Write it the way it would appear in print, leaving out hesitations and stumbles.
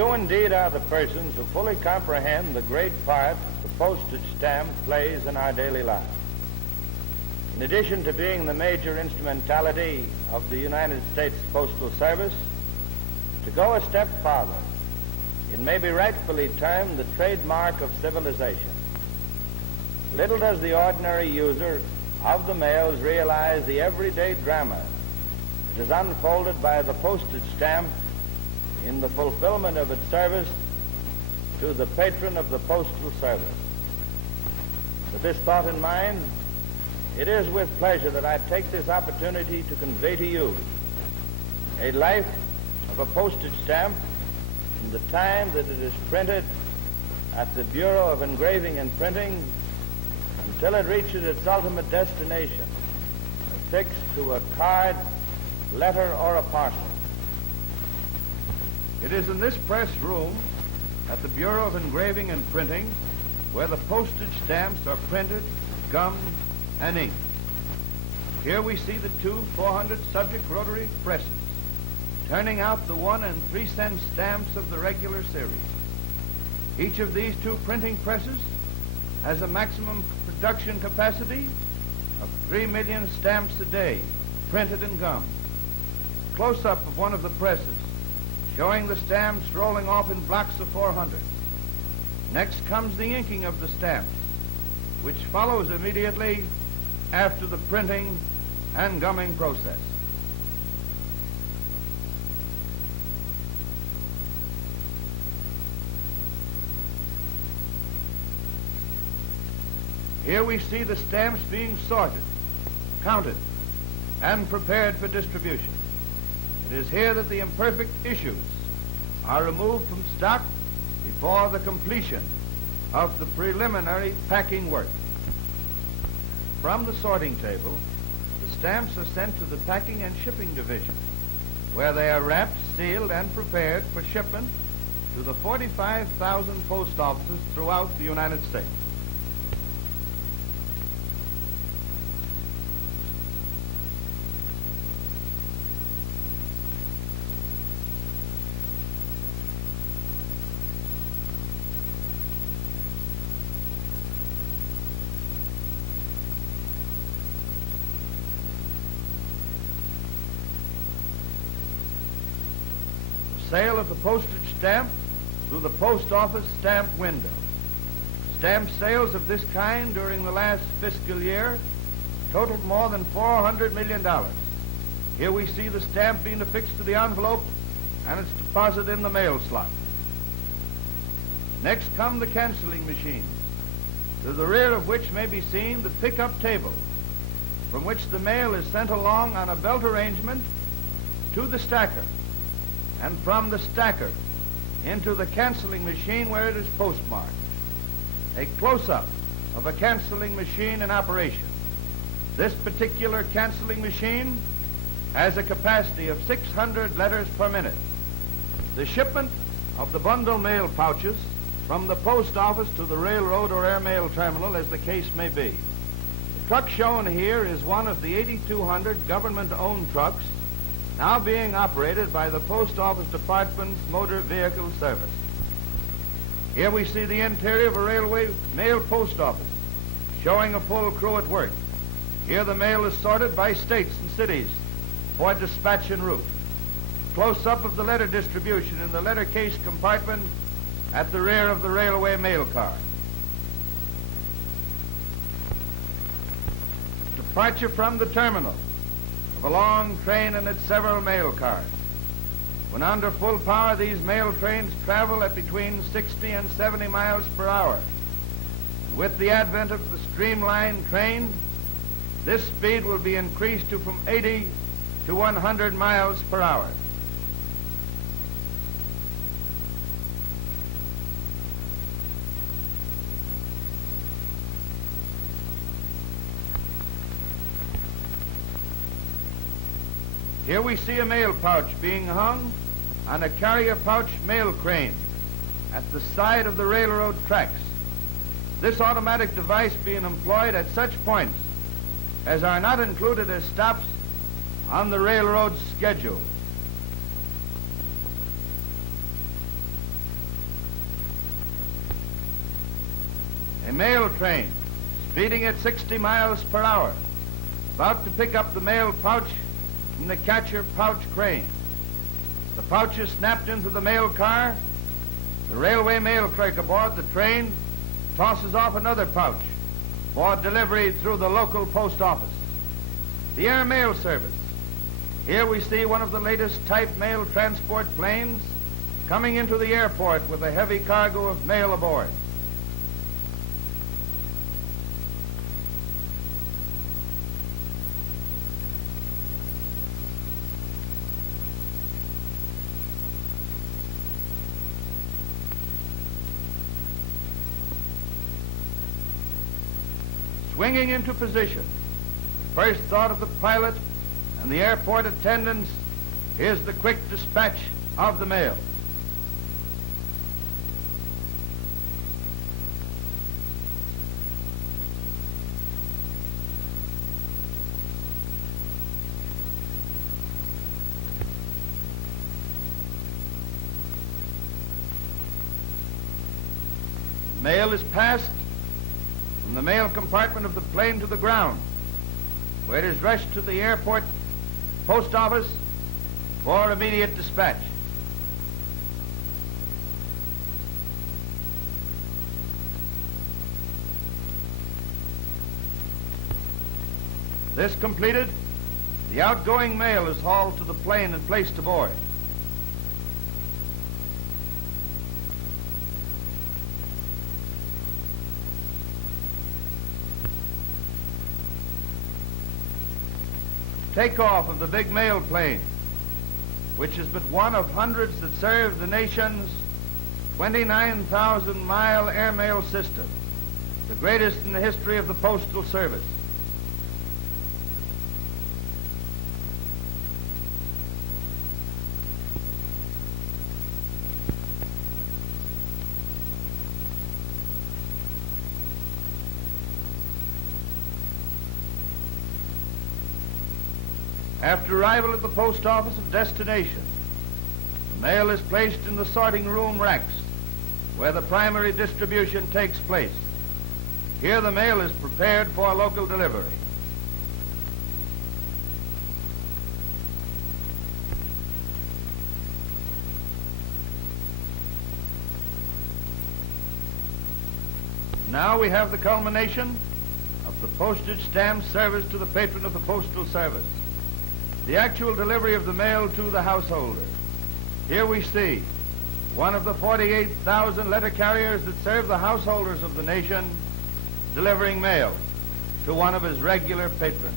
Few indeed are the persons who fully comprehend the great part the postage stamp plays in our daily lives. In addition to being the major instrumentality of the United States Postal Service, to go a step farther, it may be rightfully termed the trademark of civilization. Little does the ordinary user of the mails realize the everyday drama that is unfolded by the postage stamp in the fulfillment of its service to the patron of the postal service. With this thought in mind, it is with pleasure that I take this opportunity to convey to you a life of a postage stamp from the time that it is printed at the Bureau of Engraving and Printing until it reaches its ultimate destination, affixed to a card, letter, or a parcel. It is in this press room at the Bureau of Engraving and Printing where the postage stamps are printed, gummed, and inked. Here we see the two 400 subject rotary presses turning out the 1 and 3 cent stamps of the regular series. Each of these two printing presses has a maximum production capacity of 3 million stamps a day, printed and gummed. Close-up of one of the presses showing the stamps rolling off in blocks of 400. Next comes the inking of the stamps, which follows immediately after the printing and gumming process. Here we see the stamps being sorted, counted, and prepared for distribution. It is here that the imperfect issues are removed from stock before the completion of the preliminary packing work. From the sorting table, the stamps are sent to the packing and shipping division, where they are wrapped, sealed, and prepared for shipment to the 45,000 post offices throughout the United States. Sale of the postage stamp through the post office stamp window. Stamp sales of this kind during the last fiscal year totaled more than $400 million. Here we see the stamp being affixed to the envelope and its deposit in the mail slot. Next come the canceling machines, to the rear of which may be seen the pickup table, from which the mail is sent along on a belt arrangement to the stacker, and from the stacker into the canceling machine where it is postmarked. A close-up of a canceling machine in operation. This particular canceling machine has a capacity of 600 letters per minute. The shipment of the bundle mail pouches from the post office to the railroad or airmail terminal, as the case may be. The truck shown here is one of the 8,200 government-owned trucks now being operated by the Post Office Department's Motor Vehicle Service. Here we see the interior of a railway mail post office, showing a full crew at work. Here the mail is sorted by states and cities for dispatch en route. Close-up of the letter distribution in the letter case compartment at the rear of the railway mail car. Departure from the terminal of a long train and its several mail cars. When under full power, these mail trains travel at between 60 and 70 miles per hour. With the advent of the streamlined train, this speed will be increased to from 80 to 100 miles per hour. Here we see a mail pouch being hung on a carrier pouch mail crane at the side of the railroad tracks. This automatic device being employed at such points as are not included as stops on the railroad schedule. A mail train speeding at 60 miles per hour, about to pick up the mail pouch from the catcher pouch crane. The pouch is snapped into the mail car. The railway mail clerk aboard the train tosses off another pouch for delivery through the local post office. The air mail service. Here we see one of the latest type mail transport planes coming into the airport with a heavy cargo of mail aboard. Swinging into position, the first thought of the pilot and the airport attendants is the quick dispatch of the mail. Mail is passed from the mail compartment of the plane to the ground, where it is rushed to the airport post office for immediate dispatch. This completed, the outgoing mail is hauled to the plane and placed aboard. Takeoff of the big mail plane, which is but one of hundreds that serve the nation's 29,000-mile airmail system, the greatest in the history of the Postal Service. After arrival at the post office of destination, the mail is placed in the sorting room racks where the primary distribution takes place. Here the mail is prepared for local delivery. Now we have the culmination of the postage stamp service to the patron of the Postal Service. The actual delivery of the mail to the householder. Here we see one of the 48,000 letter carriers that serve the householders of the nation delivering mail to one of his regular patrons.